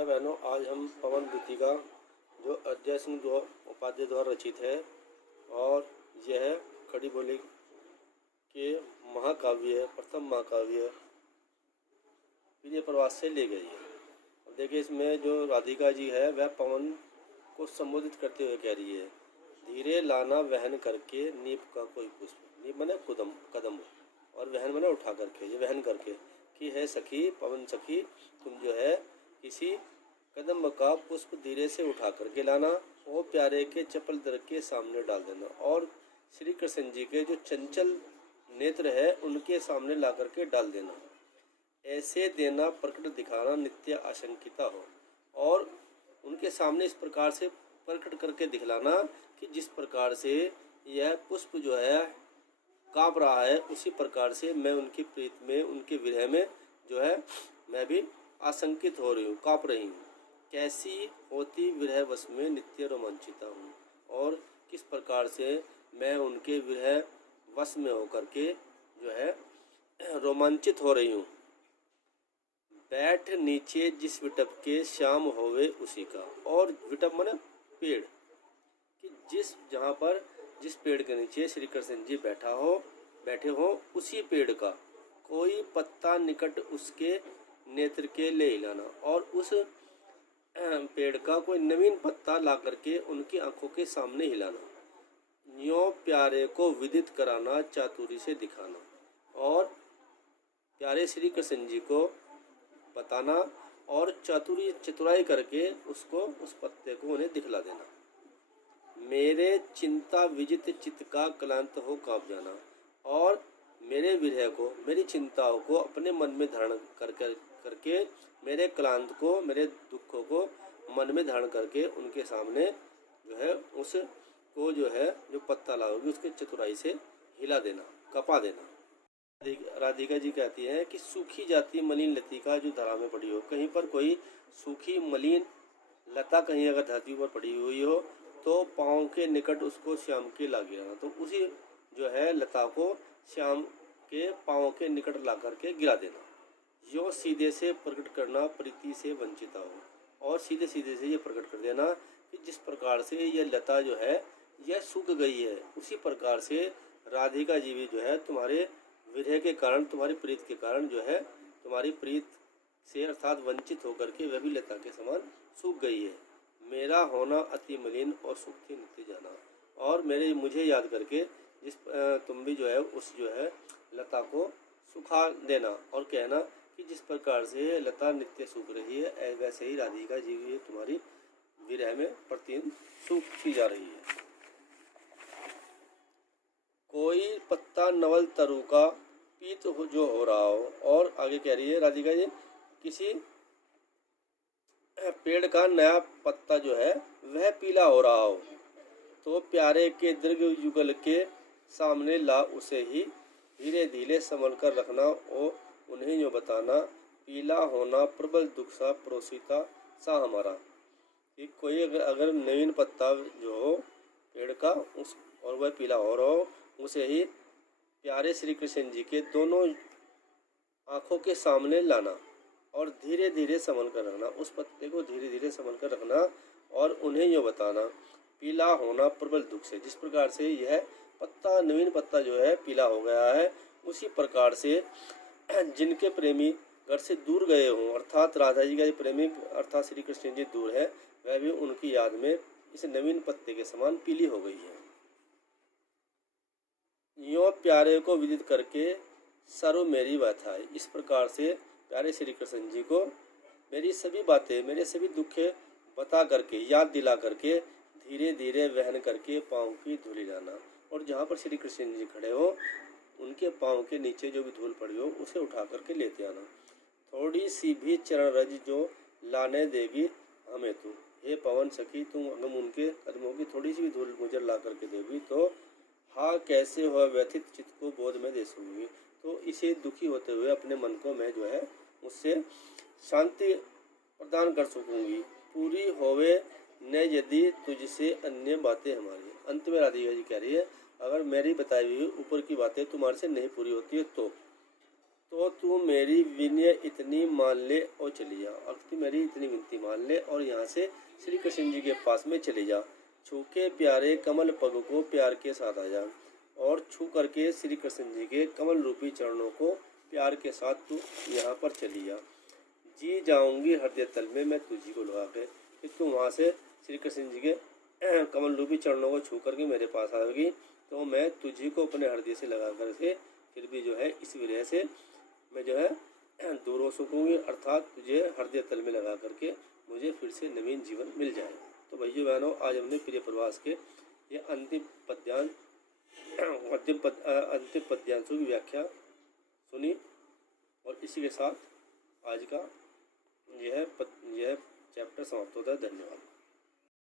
भैया बहनों, आज हम पवन द्वितीय का जो अजय सिंह उपाध्याय द्वारा रचित है और यह खड़ी बोली के महाकाव्य है, प्रथम महाकाव्य प्रिय प्रवास से ले गई है। अब देखिए, इसमें जो राधिका जी है वह पवन को संबोधित करते हुए कह रही है, धीरे लाना वहन करके नीप का कोई पुष्प। नीप माने कदम और वहन माने उठा करके, ये वहन करके कि है सखी पवन सखी, तुम जो है किसी कदम का पुष्प धीरे से उठा करके लाना और प्यारे के चपल दर के सामने डाल देना, और श्री कृष्ण जी के जो चंचल नेत्र है उनके सामने ला करके डाल देना। ऐसे देना प्रकट दिखाना नित्य आशंकिता हो, और उनके सामने इस प्रकार से प्रकट करके दिखलाना कि जिस प्रकार से यह पुष्प जो है काँप रहा है, उसी प्रकार से मैं उनकी प्रीत में, उनके विरह में जो है मैं भी आशंकित हो रही हूँ, काँप रही हूँ। कैसी होती विरह वश में नित्य रोमांचिता हूँ, और किस प्रकार से मैं उनके विरह वश में होकर के जो है रोमांचित हो रही हूँ। बैठ नीचे जिस विटप के श्याम होवे उसी का, और विटप माने पेड़, कि जिस पेड़ के नीचे श्री कृष्ण जी बैठे हो उसी पेड़ का कोई पत्ता निकट उसके नेत्र के ले हिलाना, और उस पेड़ का कोई नवीन पत्ता ला करके उनकी आंखों के सामने हिलाना। न्यों प्यारे को विदित कराना, चातुरी से दिखाना, और प्यारे श्री कृष्ण जी को बताना और चतुराई करके उसको, उस पत्ते को उन्हें दिखला देना। मेरे चिंता विजित चित्त का क्लांत हो काँप जाना, और मेरे विरह को, मेरी चिंताओं को अपने मन में धारण करके मेरे क्लांत को, मेरे दुखों को मन में धारण करके उनके सामने जो है उसको जो है जो पत्ता लाओगी उसके चतुराई से हिला देना, कपा देना। राधिका जी कहती हैं कि सूखी जाती मलिन लतिका जो धरा में पड़ी हो, कहीं पर कोई सूखी मलिन लता कहीं अगर धरती पर पड़ी हुई हो तो पाँव के निकट उसको श्याम के ला गिराना, तो उसी जो है लता को श्याम के पाँव के निकट ला करके गिरा देना। यो सीधे से प्रकट करना प्रीति से वंचिता हो, और सीधे सीधे से ये प्रकट कर देना कि जिस प्रकार से यह लता जो है यह सूख गई है, उसी प्रकार से राधिका जी भी जो है तुम्हारे विरह के कारण, तुम्हारी प्रीत के कारण जो है तुम्हारी प्रीत से अर्थात वंचित होकर के वह भी लता के समान सूख गई है। मेरा होना अति मलिन और सूखती नित्य जाना, और मुझे याद करके जिस तुम भी जो है उस जो है लता को सुखा देना, और कहना कि जिस प्रकार से लता नित्य सूख रही है वैसे ही राधिका जी भी तुम्हारी विरह में प्रतिदिन सूखती जा रही है। कोई पत्ता नवल तरु का पीत जो हो रहा हो, और आगे कह रही है राधिका जी, किसी पेड़ का नया पत्ता जो है वह पीला हो रहा हो तो प्यारे के दीर्घ युगल के सामने ला उसे ही धीरे धीरे संभल कर रखना, और उन्हें जो बताना पीला होना प्रबल दुख सा प्रोसिता सा हमारा, कि कोई अगर नवीन पत्ता जो हो पेड़ का उस और वह पीला हो रहा हो, उसे ही प्यारे श्री कृष्ण जी के दोनों आँखों के सामने लाना और धीरे धीरे संभल कर रखना, उस पत्ते को धीरे धीरे संभल कर रखना, और उन्हें यह बताना पीला होना प्रबल दुख से, जिस प्रकार से यह पत्ता, नवीन पत्ता जो है पीला हो गया है, उसी प्रकार से जिनके प्रेमी घर से दूर गए हों, अर्थात राधा जी का प्रेमी अर्थात श्री कृष्ण जी दूर है, वह भी उनकी याद में इस नवीन पत्ते के समान पीली हो गई है। यों प्यारे को विदित करके सर्व मेरी व्यथा है, इस प्रकार से प्यारे श्री कृष्ण जी को मेरी सभी बातें, मेरे सभी दुखे बता करके, याद दिला करके धीरे धीरे वहन करके पाँव की धूली लाना, और जहाँ पर श्री कृष्ण जी खड़े हो उनके पाँव के नीचे जो भी धूल पड़ी हो उसे उठा करके लेते आना। थोड़ी सी भी चरण रज जो लाने देगी हमें तू, हे पवन सखी तुम अगम उनके कदमों की थोड़ी सी भी धूल मुझे ला करके देगी तो हाँ कैसे हो व्यथित चित्त को बोध में दे सकूँगी, तो इसे दुखी होते हुए अपने मन को मैं जो है उससे शांति प्रदान कर सकूँगी। पूरी होवे न यदि तुझसे अन्य बातें हमारी। अंत में राधिका जी कह रही है, अगर मेरी बताई हुई ऊपर की बातें तुम्हारे से नहीं पूरी होती है तो तू मेरी विनय इतनी मान ले और चली जा। अब तू मेरी इतनी विनती मान ले और यहाँ से श्री कृष्ण जी के पास में चली जा। छू के प्यारे कमल पग को प्यार के साथ आ जा और छू करके श्री कृष्ण जी के कमल रूपी चरणों को प्यार के साथ तू यहाँ पर चली जा। जी जाऊंगी हृदय तल में मैं तुझी को लगा के। फिर तू वहाँ से श्री कृष्ण जी के कमल रूपी चरणों को छू करके मेरे पास आएगी तो मैं तुझी को अपने हृदय से लगा कर के फिर भी जो है इस विरह से मैं जो है दूर हो सकूँगी, अर्थात तुझे हृदय तल में लगा करके मुझे फिर से नवीन जीवन मिल जाए। तो भाइयों बहनों, आज हमने प्रिय प्रवास के ये अंतिम पद्यांशों की व्याख्या सुनी और इसी के साथ आज का यह चैप्टर समाप्त होता है। धन्यवाद।